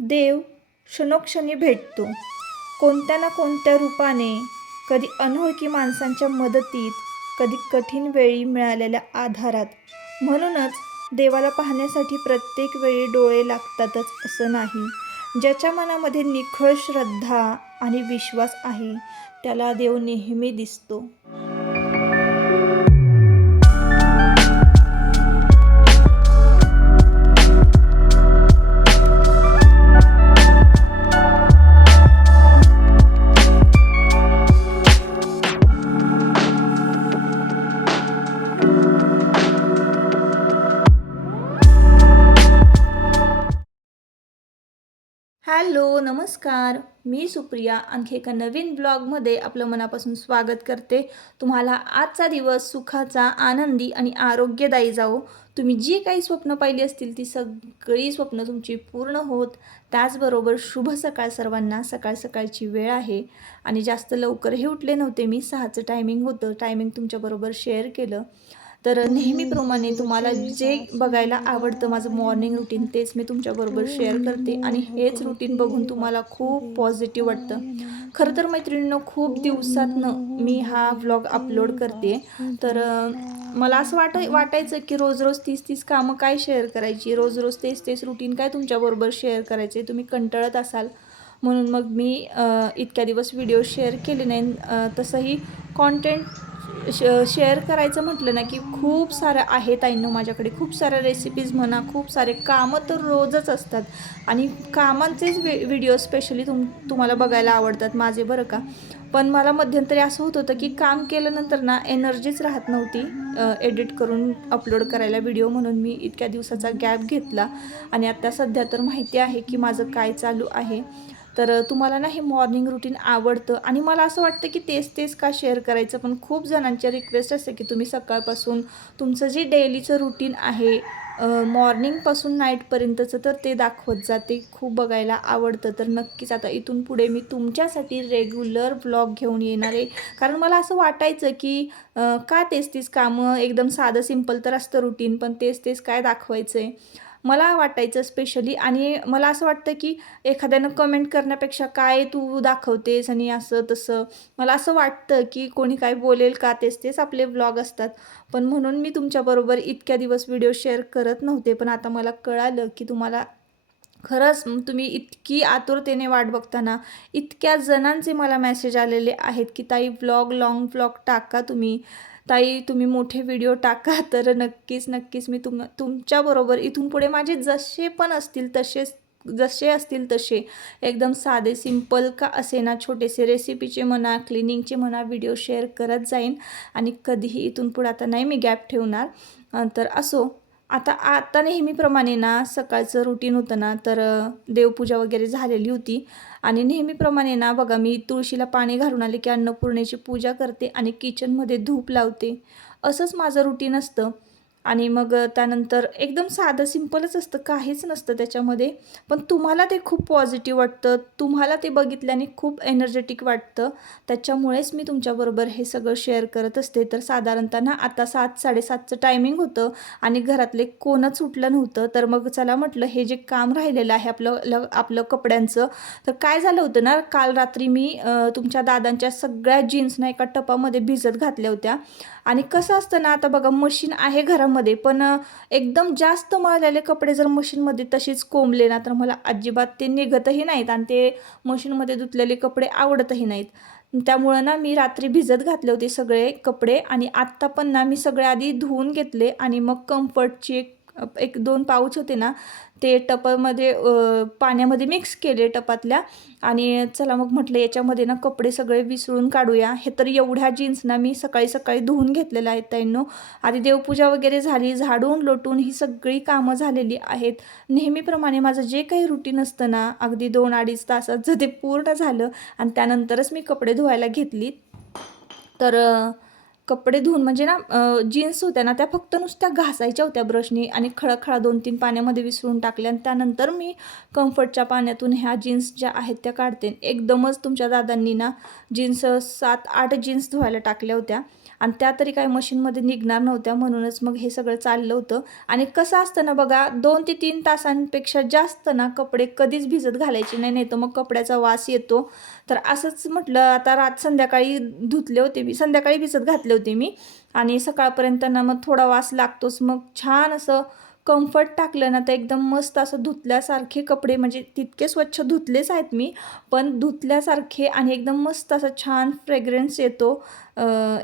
देव क्षणोक्षणी भेटतो, कोणत्या ना कोणत्या रूपाने, कधी अनोळखी माणसांच्या मदतीत, कधी कठीण वेळी मिळालेल्या आधारात. म्हणूनच देवाला पाहण्यासाठी प्रत्येक वेळी डोळे लागतातच असं नाही. ज्याच्या मनामध्ये निखळ श्रद्धा आणि विश्वास आहे त्याला देव नेहमी दिसतो. हॅलो, नमस्कार. मी सुप्रिया आणखी एका नवीन ब्लॉगमध्ये आपलं मनापासून स्वागत करते. तुम्हाला आजचा दिवस सुखाचा, आनंदी आणि आरोग्यदायी जावो. तुम्ही जी काही स्वप्न पाहिली असतील ती सगळी स्वप्न तुमची पूर्ण होत. त्याचबरोबर शुभ सकाळ सर्वांना. सकाळची वेळ आहे आणि जास्त लवकरही उठले नव्हते मी. 6चं टायमिंग होतं. टायमिंग तुमच्याबरोबर शेअर केलं. तर नेहमीप्रमाणे तुम्हाला जे बघायला आवडतं माझं मॉर्निंग रुटीन तेच मी तुमच्याबरोबर शेअर करते आणि हेच रुटीन बघून तुम्हाला खूप पॉझिटिव्ह वाटतं. खरं तर मैत्रिणींनो, खूप दिवसातनं मी हा व्लॉग अपलोड करते. तर मला असं वाटायचं की रोज 30 कामं काय शेअर करायची, रोज तेच रुटीन काय तुमच्याबरोबर शेअर करायचे, तुम्ही कंटाळत असाल. म्हणून मग मी इतक्या दिवस व्हिडिओ शेअर केले नाही. तसंही कॉन्टेंट शेअर करायचं म्हटलं ना की खूप सारं आहे ताईंनो माझ्याकडे. खूप साऱ्या रेसिपीज म्हणा, खूप सारे कामं तर रोजच असतात आणि कामांचेच व्हिडिओ स्पेशली तुम्हाला बघायला आवडतात माझे, बरं का. पण मला मध्यंतरी असं होत होतं की काम केल्यानंतर ना एनर्जीच राहत नव्हती एडिट करून अपलोड करायला व्हिडिओ. म्हणून मी इतक्या दिवसाचा गॅप घेतला आणि आता सध्या तर माहिती आहे की माझं काय चालू आहे. तर तुम्हाला ना हे मॉर्निंग रुटीन आवडतं आणि मला असं वाटतं की तेच का शेअर करायचं. पण खूप जणांच्या रिक्वेस्ट असते की तुम्ही सकाळपासून तुमचं जे डेलीचं रुटीन आहे मॉर्निंगपासून नाईटपर्यंतचं तर ते दाखवत जाते. खूप बघायला आवडतं. तर नक्कीच आता इथून पुढे मी तुमच्यासाठी रेग्युलर व्लॉग घेऊन येणार आहे. कारण मला असं वाटायचं की का तेच कामं, एकदम साधं सिंपल तर असतं रुटीन, पण तेच काय दाखवायचं आहे मला वाटायचं स्पेशली. आणि मला असं वाटतं की एखाद्यानं कमेंट करण्यापेक्षा काय तू दाखवतेस आणि असं तसं, मला असं वाटतं की कोणी काय बोलेल का, तेच आपले व्लॉग असतात. पण म्हणून मी तुमच्याबरोबर इतक्या दिवस व्हिडिओ शेअर करत नव्हते. पण आता मला कळालं की तुम्हाला खरंच तुम्ही इतकी आतुरतेने वाट बघताना इतक्या जणांचे मला मेसेज आलेले आहेत की ताई लॉंग व्लॉग टाका तुम्ही, ताई तुम्ही मोठे व्हिडिओ टाका. तर नक्कीच मी तुमच्याबरोबर इथून पुढे माझे जसे असतील तसे एकदम साधे सिंपल का असे ना छोटेसे रेसिपीचे म्हणा, क्लिनिंगचे म्हणा व्हिडिओ शेअर करत जाईन आणि कधीही इथून पुढे आता नाही मी गॅप ठेवणार. तर असो, आता नेहमीप्रमाणे ना सकाळचं रुटीन होतं ना, तर देवपूजा वगैरे झालेली होती आणि नेहमीप्रमाणे ना बघा मी तुळशीला पाणी घालून आले की अन्नपूर्णेची पूजा करते आणि किचनमध्ये धूप लावते. असंच माझं रुटीन असतं. आणि मग त्यानंतर एकदम साधं सिंपलच असतं, काहीच नसतं त्याच्यामध्ये. पण तुम्हाला ते खूप पॉझिटिव्ह वाटतं, तुम्हाला ते बघितल्याने खूप एनर्जेटिक वाटतं. त्याच्यामुळेच मी तुमच्याबरोबर हे सगळं शेअर करत असते. तर साधारणतः ना आता 7-7:30चं टायमिंग होतं आणि घरातले कोणच उठलं नव्हतं. तर मग चला म्हटलं हे जे काम राहिलेलं आहे आपलं कपड्यांचं, तर काय झालं होतं ना, काल रात्री मी तुमच्या दादांच्या सगळ्या जीन्स ना एका टपामध्ये भिजत घातल्या होत्या. आणि कसं असतं ना, आता बघा मशीन आहे घरामध्ये, पण एकदम जास्त मळलेले कपडे जर मशीनमध्ये तसेच कोंबले ना, तर मला अजिबात ते निघतही नाहीत आणि ते मशीनमध्ये धुतलेले कपडे आवडतही नाहीत. त्यामुळं ना मी रात्री भिजत घातले होते सगळे कपडे आणि आत्ता पण ना मी सगळे आधी धुवून घेतले आणि मग कम्फर्टची एक 2 पाऊच होते ना, ते टपामध्ये पाण्यामध्ये मिक्स केले टपातल्या. आणि चला मग म्हटलं याच्यामध्ये ना कपडे सगळे विसळून काढूया. हे तर एवढ्या जीन्स ना मी सकाळी धुवून घेतलेल्या आहेत ताईंनो. आधी देवपूजा वगैरे झाली, झाडून लोटून ही सगळी कामं झालेली आहेत. नेहमीप्रमाणे माझं जे काही रुटीन असतं ना, अगदी 2-2.5 तासाचं ते पूर्ण झालं आणि त्यानंतरच मी कपडे धुवायला घेतली. तर कपडे धुवून म्हणजे ना जीन्स होत्या ना त्या फक्त नुसत्या घासायच्या होत्या ब्रशनी आणि खळखळा 2-3 पाण्यामध्ये विसळून टाकल्या आणि त्यानंतर मी कम्फर्टच्या पाण्यातून ह्या जीन्स ज्या आहेत त्या काढते. एकदमच तुमच्या दादांनी ना जीन्स 7-8 जीन्स धुवायला टाकल्या होत्या आणि त्या तरी काय मशीनमध्ये निघणार नव्हत्या, म्हणूनच मग हे सगळं चाललं होतं. आणि कसं असतं ना बघा, 2 ते 3 तासांपेक्षा जास्त ना कपडे कधीच भिजत घालायचे नाही, नाही तर मग कपड्याचा वास येतो. तर असंच म्हटलं, आता संध्याकाळी धुतले होते मी, संध्याकाळी भिजत घातले होते मी आणि सकाळपर्यंत ना मग थोडा वास लागतोच. मग छान असं कम्फर्ट टाकलं ना तर एकदम मस्त असं धुतल्यासारखे कपडे, म्हणजे तितके स्वच्छ धुतलेच आहेत मी, पण धुतल्यासारखे आणि एकदम मस्त असा छान फ्रेग्रन्स येतो,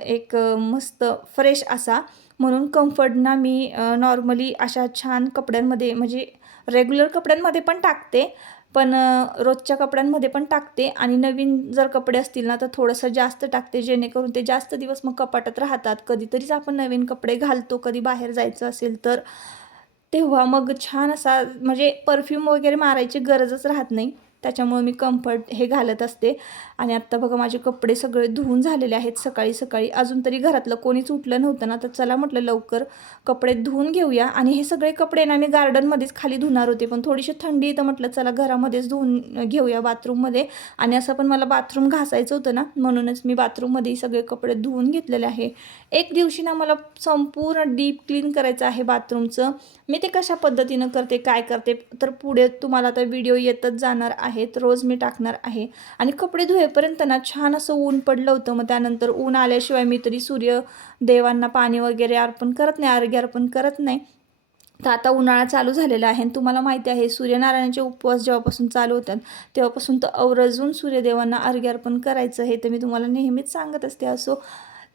एक मस्त फ्रेश असा. म्हणून कम्फर्टना मी नॉर्मली अशा छान कपड्यांमध्ये, म्हणजे रेग्युलर कपड्यांमध्ये पण टाकते, पण रोजच्या कपड्यांमध्ये पण टाकते आणि नवीन जर कपडे असतील ना तर थोडंसं जास्त टाकते, जेणेकरून ते जास्त दिवस मग कपाटात राहतात. कधीतरीच आपण नवीन कपडे घालतो, कधी बाहेर जायचं असेल तर, तेव्हा मग छान असा, म्हणजे परफ्यूम वगैरे मारायची गरजच राहत नाही. त्याच्यामुळे मी कम्फर्ट हे घालत असते. आणि आत्ता बघा माझे कपडे सगळे धुवून झालेले आहेत सकाळी सकाळी. अजून तरी घरातलं कोणीच उठलं नव्हतं ना, तर चला म्हटलं लवकर कपडे धुवून घेऊया. आणि हे सगळे कपडे ना मी गार्डनमध्येच खाली धुणार होते, पण थोडीशी थंडी तर म्हटलं चला घरामध्येच धुवून घेऊया बाथरूममध्ये. आणि असं पण मला बाथरूम घासायचं होतं ना, म्हणूनच मी बाथरूममध्ये सगळे कपडे धुवून घेतलेले आहे. एक दिवशी ना मला संपूर्ण डीप क्लीन करायचं आहे बाथरूमचं. मी ते कशा पद्धतीनं करते, काय करते, तर पुढे तुम्हाला आता व्हिडिओ येतच जाणार आहेत, रोज मी टाकणार आहे. आणि कपडे धुवेपर्यंत ना छान असं ऊन पडलं होतं. मग त्यानंतर ऊन आल्याशिवाय मी तरी सूर्यदेवांना पाणी वगैरे अर्पण करत नाही, अर्घ्य अर्पण करत नाही. तर आता उन्हाळा चालू झालेला आहे आणि तुम्हाला माहिती आहे सूर्यनारायणाचे उपवास जेव्हापासून चालू होतात तेव्हापासून तर आवर्जून सूर्यदेवांना अर्घ्य अर्पण करायचं, हे तर मी तुम्हाला नेहमीच सांगत असते. असो,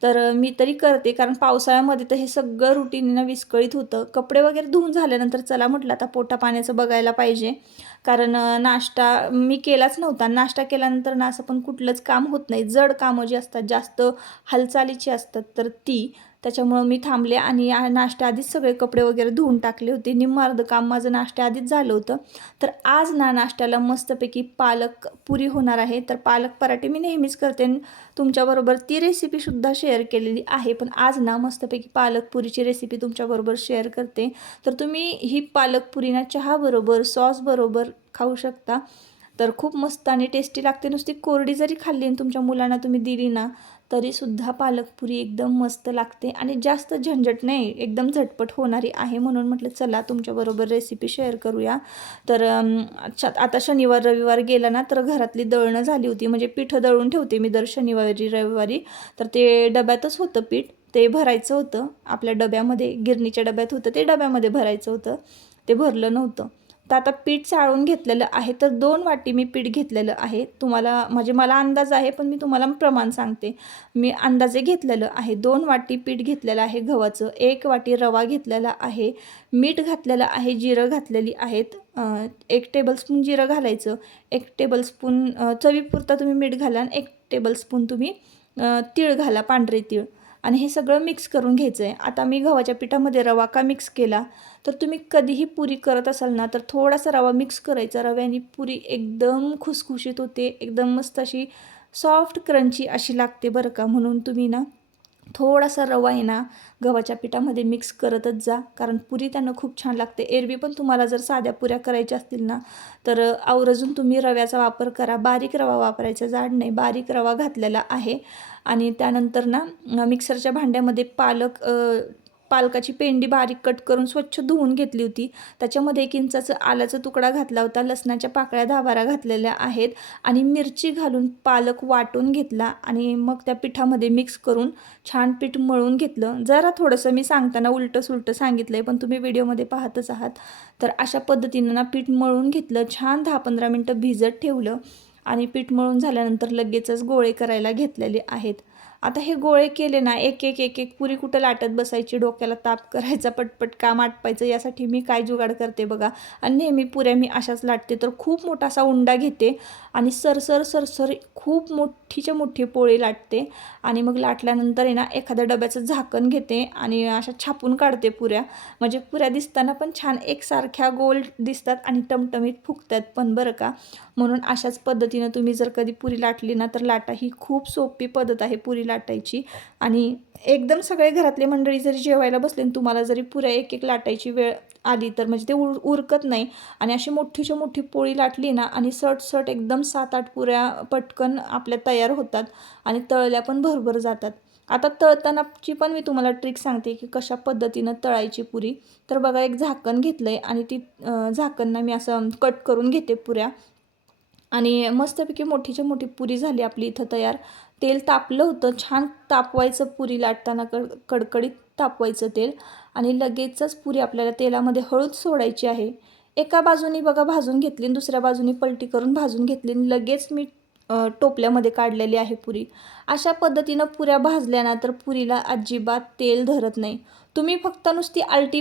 तर मी तरी करते, कारण पावसाळ्यामध्ये तर हे सगळं रुटीननं विस्कळीत होतं. कपडे वगैरे धुवून झाल्यानंतर चला म्हटलं आता पोटा पाण्याचं बघायला पाहिजे, कारण नाश्ता मी केलाच नव्हता. नाश्ता केल्यानंतर ना असं पण कुठलंच काम होत नाही, जड कामं जी असतात, जास्त हालचालीची असतात, तर ती त्याच्यामुळं मी थांबले आणि नाश्त्याआधीच सगळे कपडे वगैरे धुवून टाकले होते. निम्म अर्धं काम माझं नाश्त्याआधीच झालं होतं. तर आज ना नाश्त्याला मस्तपैकी पालक पुरी होणार आहे. तर पालक पराठे मी नेहमीच करते, तुमच्याबरोबर ती रेसिपीसुद्धा शेअर केलेली आहे, पण आज ना मस्तपैकी पालक पुरीची रेसिपी तुमच्याबरोबर शेअर करते. तर तुम्ही ही पालक पुरी ना चहाबरोबर, सॉसबरोबर खाऊ शकता. तर खूप मस्त आणि टेस्टी लागते. नुसती कोरडी जरी खाल्ली आणि तुमच्या मुलांना तुम्ही दिली ना तरीसुद्धा पालकपुरी एकदम मस्त लागते आणि जास्त झंझट नाही, एकदम झटपट होणारी आहे. म्हणून म्हटलं चला तुमच्याबरोबर रेसिपी शेअर करूया. तर आता शनिवार रविवार गेला ना तर घरातली दळणं झाली होती, म्हणजे पीठ दळून ठेवते मी दर शनिवारी रविवारी. तर ते डब्यातच होतं पीठ, ते भरायचं होतं आपल्या डब्यामध्ये, गिरणीच्या डब्यात होतं ते, डब्यामध्ये भरायचं होतं, ते भरलं नव्हतं. तर आता पीठ चाळून घेतलेलं आहे. तर 2 वाटी मी पीठ घेतलेलं आहे. तुम्हाला, म्हणजे मला अंदाज आहे, पण मी तुम्हाला प्रमाण सांगते. मी अंदाजे घेतलेलं आहे. 2 वाटी पीठ घेतलेलं आहे गव्हाचं, 1 वाटी रवा घेतलेला आहे, मीठ घातलेलं आहे, जिरं घातलेली आहेत, 1 टेबलस्पून जिरं घालायचं, 1 टेबलस्पून चवीपुरता तुम्ही मीठ घाला आणि 1 टेबलस्पून तुम्ही तीळ घाला, पांढरे तीळ. आणि हे सगळं मिक्स करून घ्यायचं आहे. आता मी गव्हाच्या पिठामध्ये रवा का मिक्स केला, तर तुम्ही कधीही पुरी करत असाल ना तर थोडासा रवा मिक्स करायचा. रव्याने पुरी एकदम खुसखुशीत होते, एकदम मस्त अशी सॉफ्ट क्रंची अशी लागते बरं का. म्हणून तुम्ही ना थोडासा रवा आहे ना गव्हाच्या पिठामध्ये मिक्स करतच जा, कारण पुरी त्यानं खूप छान लागते. एरवी पण तुम्हाला जर साध्या पुऱ्या करायच्या असतील ना तर आवर्जून तुम्ही रव्याचा वापर करा, बारीक रवा वापरायचा, जाड नाही, बारीक रवा घातलेला आहे. आणि त्यानंतर ना मिक्सरच्या भांड्यामध्ये पालकाची पेंडी बारीक कट करून स्वच्छ धुवून घेतली होती. त्याच्यामध्ये 1 इंचाचं आल्याचा तुकडा घातला होता, लसणाच्या पाकळ्या 10-12 घातलेल्या आहेत आणि मिरची घालून पालक वाटून घेतला आणि मग त्या पिठामध्ये मिक्स करून छान पीठ मळून घेतलं. जरा थोडंसं मी सांगताना उलटं सुलटं सांगितलं आहे, पण तुम्ही व्हिडिओमध्ये पाहतच आहात. तर अशा पद्धतीनं ना पीठ मळून घेतलं, छान 10-15 मिनटं भिजत ठेवलं आणि पीठ मळून झाल्यानंतर लगेचच गोळे करायला घेतलेले आहेत. आता हे गोळे केले ना, एक एक एक एक पुरी कुठं लाटत बसायची, डोक्याला ताप करायचा, पटपट काम आटपायचं. यासाठी मी काय जुगाड करते बघा, आणि नेहमी पुऱ्या मी अशाच लाटते. तर खूप मोठा असा उंडा घेते आणि सरसर सरसर खूप मोठीच्या मोठी पोळी लाटते आणि मग लाटल्यानंतर आहे ना एखाद्या डब्याचं झाकण घेते आणि अशा छापून काढते पुऱ्या. म्हणजे पुऱ्या दिसताना पण छान एकसारख्या गोल दिसतात आणि टमटमीत फुगतात पण बरं का. म्हणून अशाच पद्धतीनं तुम्ही जर कधी पुरी लाटली ना तर लाटा. ही खूप सोपी पद्धत आहे पुरी लाटायची. आणि एकदम सगळे घरातले मंडळी जरी जेवायला बसले आणि तुम्हाला जरी पुऱ्या एक एक लाटायची वेळ आली तर म्हणजे ते उरकत नाही. आणि अशी मोठीच्या मोठी पोळी लाटली ना आणि सट एकदम 7-8 पुऱ्या पटकन आपल्या तयार होतात आणि तळल्या पण भरभर जातात. आता तळतानाची पण मी तुम्हाला ट्रिक सांगते की कशा पद्धतीनं तळायची पुरी. तर बघा एक झाकण घेतलं आहे आणि ती झाकणनं मी असं कट करून घेते पुऱ्या आणि मस्तपैकी मोठीच्या मोठी पुरी झाली आपली इथं तयार. तेल तापलं होतं, छान तापवायचं पुरी लाटताना कडकडीत तापवायचं तेल आणि लगेचच पुरी आपल्याला तेलामध्ये हळूच सोडायची आहे. एका बाजूनी बघा भाजून घेतली आणि दुसऱ्या बाजूनी पलटी करून भाजून घेतली आणि लगेच मी टोपल्यामध्ये काढलेली आहे पुरी. अशा पद्धतीनं पुऱ्या भाजल्या ना तर पुरीला अजिबात तेल धरत नाही. तुम्ही फक्त नुसती आलटी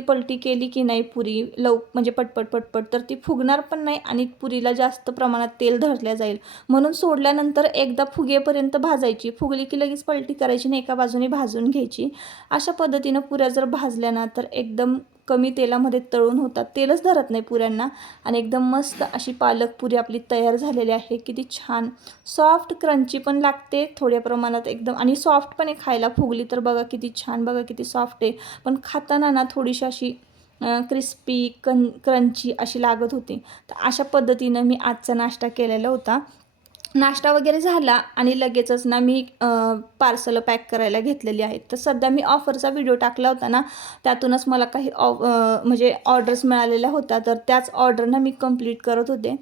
पलटी केली की नाही पुरी म्हणजे पटपट पटपट तर ती फुगणार पण नाही आणि पुरीला जास्त प्रमाणात तेल धरल्या जाईल. म्हणून सोडल्यानंतर एकदा फुगेपर्यंत भाजायची, फुगली की लगेच पलटी करायची आणि एका बाजूने भाजून घ्यायची. अशा पद्धतीनं पुऱ्या जर भाजल्या ना तर एकदम कमी तेलामध्ये तळून होतात, तेलच धरत नाही पुऱ्यांना आणि एकदम मस्त अशी पालक पुरी आपली तयार झालेली आहे. किती छान सॉफ्ट क्रंची पण लागते थोड्या प्रमाणात एकदम आणि सॉफ्ट पण आहे खायला. फुगली तर बघा किती छान, बघा किती सॉफ्ट आहे, पण खाताना ना थोडीशी अशी क्रिस्पी क्रंची अशी लागत होती. तर अशा पद्धतीनं मी आजचा नाश्ता केलेला होता. नाश्ता वगैरे झाला आणि लगेचच ना मी पार्सल पॅक करायला घेतलेली आहेत. तर सध्या मी ऑफरचा व्हिडिओ टाकला होता ना, त्यातूनच मला काही म्हणजे ऑर्डर्स मिळालेल्या होत्या. तर त्याच ऑर्डरना मी कंप्लीट करत होते.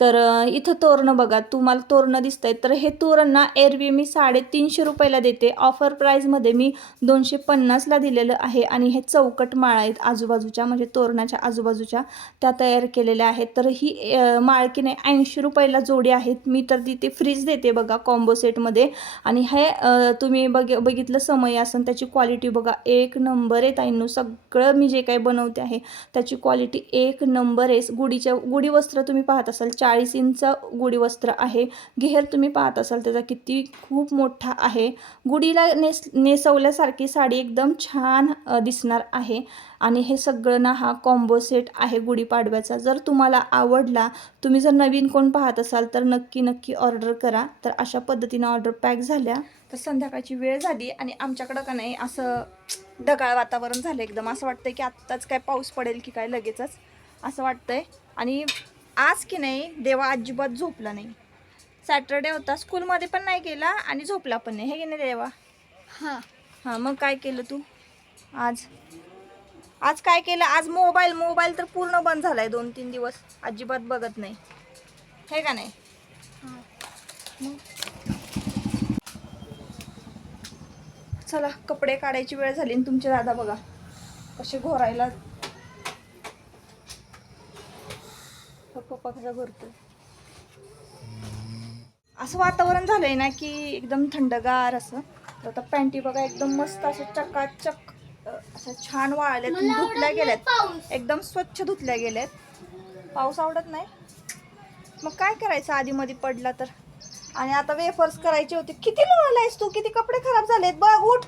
तर इथं तोरणं बघा, तुम्हाला तोरणं दिसत आहेत. तर हे तोरण ना एरवी मी 350 रुपयाला देते. ऑफर प्राईजमध्ये मी 250ला दिलेलं आहे आणि हे चौकट माळा आहेत आजूबाजूच्या, म्हणजे तोरणाच्या आजूबाजूच्या त्या तयार केलेल्या आहेत. तर ही माळकी नाही 80 रुपयाला जोडी आहेत. मी तर तिथे फ्रीज देते बघा कॉम्बो सेटमध्ये. आणि हे तुम्ही बघितलं समय असेल, त्याची क्वालिटी बघा एक नंबर आहे ताईंनो. सगळं मी जे काही बनवते आहे त्याची क्वालिटी एक नंबर आहे. गुढी वस्त्र तुम्ही पाहत असाल 40 इंच गुढी वस्त्र आहे. घेर तुम्ही पाहत असाल त्याचा किती खूप मोठा आहे. गुढीला नेसवल्यासारखी साडी एकदम छान दिसणार आहे. आणि हे सगळं ना हा कॉम्बो सेट आहे गुढीपाडव्याचा. जर तुम्हाला आवडला, तुम्ही जर नवीन कोण पाहत असाल तर नक्की ऑर्डर करा. तर अशा पद्धतीनं ऑर्डर पॅक झाल्या. तर संध्याकाळची वेळ झाली आणि आमच्याकडं का नाही असं ढगाळ वातावरण झालं एकदम. असं वाटतंय की आत्ताच काय पाऊस पडेल की काय लगेचच असं वाटतंय. आणि आज की नाही देवा अजिबात झोपला नाही. सॅटरडे होता, स्कूलमध्ये पण नाही गेला आणि झोपला पण नाही. हे की नाही देवा? हां मग काय केलं तू आज काय केलं? आज मोबाईल तर पूर्ण बंद झालाय 2-3 दिवस, अजिबात बघत नाही. हे का नाही? चला कपडे काढायची वेळ झाली आणि तुमचे दादा बघा कसे घोरायला. पप्पा कसा घोरतो. असं वातावरण झालंय ना की एकदम थंडगार असं. तर आता पॅन्टी बघा एकदम मस्त असं चकाचक असं छान वाळल्यात, धुतल्या गेल्यात, एकदम स्वच्छ धुतल्या गेल्यात. पाऊस आवडत नाही मग काय करायचं, आधी मध्ये पडला तर. आणि आता वेफर्स करायचे होते. किती लोळालायस तू, किती कपडे खराब झालेत बघ. उठ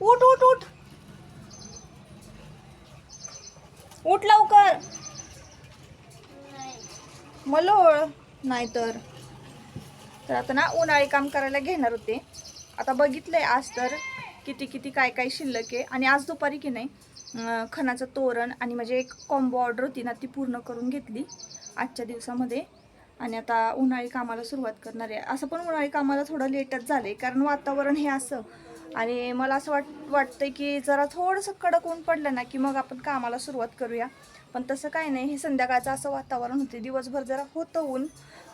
उठ उठ उठ उठ लवकर. मलोळ नाही तर. तर आता ना उन्हाळी काम करायला घेणार होते. आता बघितलंय आज तर किती काय शिल्लक आहे. आणि आज दुपारी की नाही खणाचं तोरण आणि म्हणजे एक कॉम्बो ऑर्डर होती ना ती पूर्ण करून घेतली आजच्या दिवसामध्ये. आणि आता उन्हाळी कामाला सुरुवात करणार आहे. असं पण उन्हाळी कामाला थोडं लेटच झालं आहे कारण वातावरण हे असं. आणि मला असं वाटतंय की जरा थोडंसं कडक ऊन पडलं ना की मग आपण कामाला सुरुवात करूया. पण तसं काय नाही, हे संध्याकाळचं असं वातावरण होते. दिवसभर जरा होतं ऊन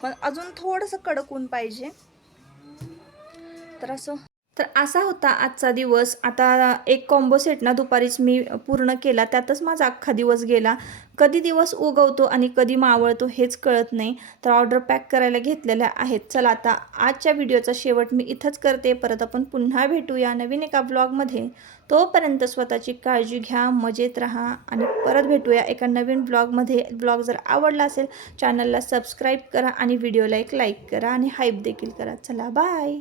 पण अजून थोडंसं कडक ऊन पाहिजे. तर असा होता आजचा दिवस. आता एक कॉम्बो सेट ना दुपारीच मी पूर्ण केला, त्यातच माझा अख्खा दिवस गेला. कधी दिवस उगवतो आणि कधी मावळतो हेच कळत नाही. तर ऑर्डर पॅक करायला घेतलेल्या आहेत. चला आता आजच्या व्हिडिओचा शेवट मी इथंच करते. परत आपण पुन्हा भेटूया नवीन एका ब्लॉगमध्ये. तोपर्यंत स्वतःची काळजी घ्या, मजेत राहा आणि परत भेटूया एका नवीन ब्लॉगमध्ये. ब्लॉग जर आवडला असेल चॅनलला सबस्क्राईब करा आणि व्हिडिओला एक लाईक करा आणि हाईप देखील करा. चला बाय.